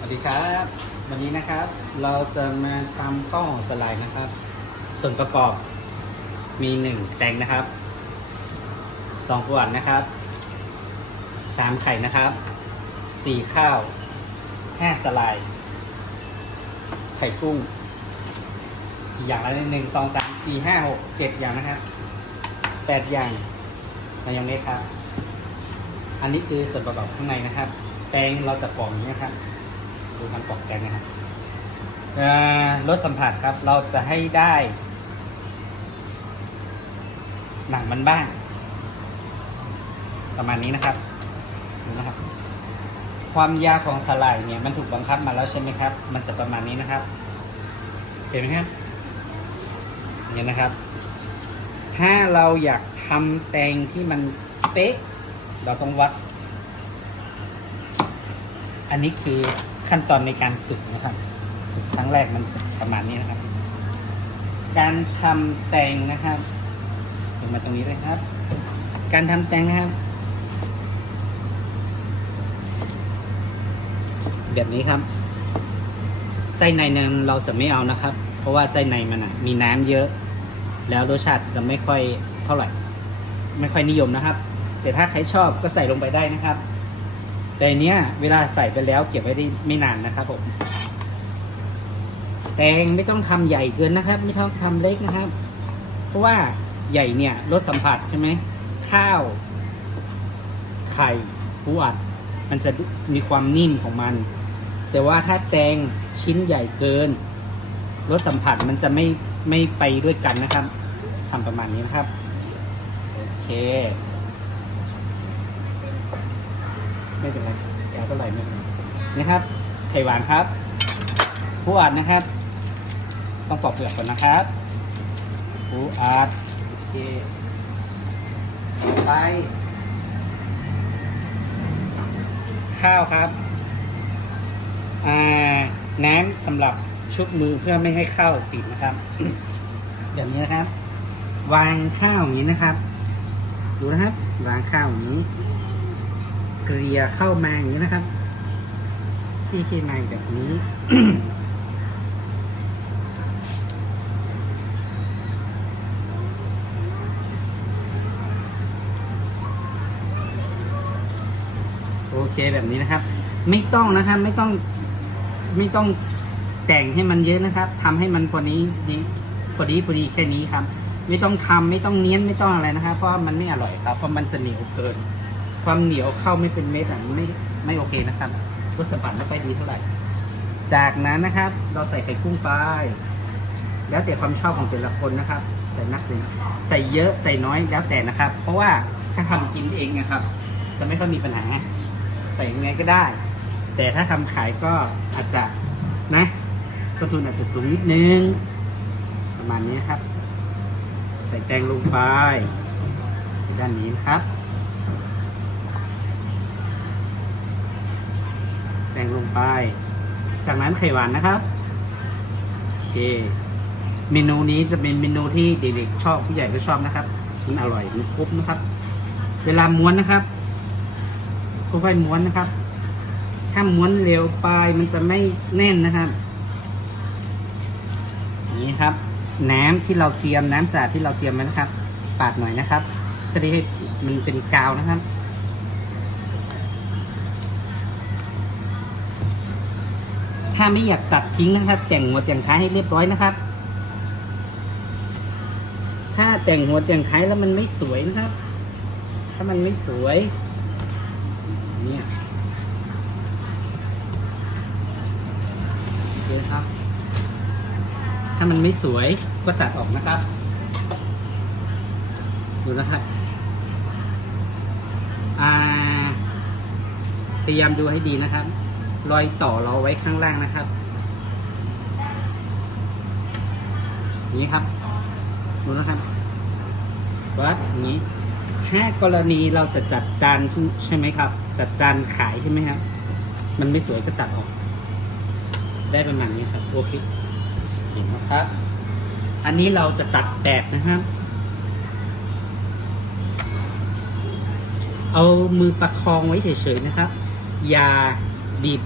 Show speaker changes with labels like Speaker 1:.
Speaker 1: สวัสดีครับ วันนี้นะครับเราจะมาทำข้าวหอมสไลด์นะครับ ส่วนประกอบมีหนึ่งแตงนะครับสองขวดนะครับสามไข่นะครับสี่ข้าวห้าสไลด์ไข่กุ้ง อย่างละหนึ่งสองสามสี่ห้าหกเจ็ดอย่างนะครับแปดอย่างในย่างนี้ครับ อันนี้คือส่วนประกอบข้างในนะครับ แตงเราจะปอกอย่างนี้นะครับ ดูกรปอกแตงนะครับรสสัมผัสครับ เราจะให้ได้ หนังมันบ้าง ประมาณนี้นะครับดูนะครับ ความยาวของสไลด์เนี่ยมันถูกบังคับมาแล้วใช่ไหมครับ มันจะประมาณนี้นะครับ เห็นไหมครับอย่างนี้นะครับ ถ้าเราอยากทำแตงที่มันเป๊ะ เราต้องวัด อันนี้คือ ขั้นตอนในการฝึกนะครับฝึกครั้งแรกมันประมาณนี้นะครับ การทำแตงนะครับเห็นมาตรงนี้เลยครับ การทำแตงนะครับ แบบนี้ครับ ไส้ในเนยเราจะไม่เอานะครับ เพราะว่าไส้ในมันมีน้ำเยอะ แล้วรสชาติจะไม่ค่อยเท่าไหร่ ไม่ค่อยนิยมนะครับ แต่ถ้าใครชอบก็ใส่ลงไปได้นะครับ แต่เนี้ยเวลาใส่ไปแล้วเก็บไว้ได้ไม่นานนะครับผม แตงไม่ต้องทำใหญ่เกินนะครับ ไม่ต้องทำเล็กนะครับ เพราะว่าใหญ่เนี่ยรสสัมผัสใช่ไหมข้าว ไข่ปูอัด มันจะมีความนิ่มของมัน แต่ว่าถ้าแตงชิ้นใหญ่เกินรสสัมผัสมันจะไม่ไม่ไปด้วยกันนะครับทำประมาณนี้นะครับ โอเค ไม่เป็นไรแกก็ไหลไม่เป็นไรนะครับ ไข่หวานครับ ผู้อัดนะครับ ต้องปอกเปลือกก่อนนะครับ ผู้อัดโอเคไป ข้าวครับ อ่า น้ำสำหรับชุบมือเพื่อไม่ให้ข้าวติดนะครับ แบบนี้นะครับ วางข้าวอย่างนี้นะครับ ดูนะครับ วางข้าวอย่างนี้ เกลี่ยเข้ามาอย่างนี้นะครับที่ที่มาแบบนี้โอเคแบบนี้นะครับ ไม่ต้องนะครับ ไม่ต้องไม่ต้องแต่งให้มันเยอะนะครับทำให้มันพอนี้นี้พอดีพอดีแค่นี้ครับ ไม่ต้องทำไม่ต้องเนี้ยนไม่ต้องอะไรนะครับ เพราะมันไม่อร่อยครับเพราะมันจะเหนียวเกิน ความเหนียวเข้าไม่เป็นเม็ดอะไม่ไม่โอเคนะครับรสสัมผัสไม่ค่อยดีเท่าไหร่ จากนั้นนะครับ เราใส่ไข่กุ้งไป แล้วแต่ความชอบของแต่ละคนนะครับ ใส่นักใส่ใส่เยอะใส่น้อยแล้วแต่นะครับ เพราะว่าถ้าทำกินเองนะครับ จะไม่ค่อยมีปัญหา ใส่ยังไงก็ได้ แต่ถ้าทำขายก็อาจจะนะต้นทุนอาจจะสูงนิดนึง ประมาณนี้ครับ ใส่แตงลงไปด้านนี้นะครับ แตงลงไป จากนั้นไข่หวานนะครับโอเค เมนูนี้จะเป็นเมนูที่เด็กๆชอบผู้ใหญ่ก็ชอบนะครับมันอร่อยมันครบนะครับ เวลาม้วนนะครับค่อยๆม้วนนะครับ ถ้าม้วนเร็วไปมันจะไม่แน่นนะครับนี้ครับ น้ำที่เราเตรียมน้ำสะอาดที่เราเตรียมไว้นะครับ ปาดหน่อยนะครับจะได้ให้มันเป็นกาวนะครับ ถ้าไม่อยากตัดทิ้งนะครับ แต่งหัวแต่งท้ายให้เรียบร้อยนะครับ ถ้าแต่งหัวแต่งท้ายแล้วมันไม่สวยนะครับ ถ้ามันไม่สวย เนี่ยโอเคครับ ถ้ามันไม่สวยก็ตัดออกนะครับ ดูนะครับพยายามดูให้ดีนะครับ รอยต่อเราไว้ข้างล่างนะครับ นี้ครับดูนะครับวัดนี้ ถ้ากรณีเราจะจัดจานใช่ไหมครับ จัดจานขายใช่ไหมครับ มันไม่สวยก็ตัดออก ได้ประมาณนี้ครับ โอเคเห็นไหมครับ อันนี้เราจะตัดแตกนะครับเอามือประคองไว้เฉยๆนะครับ อย่า บีบ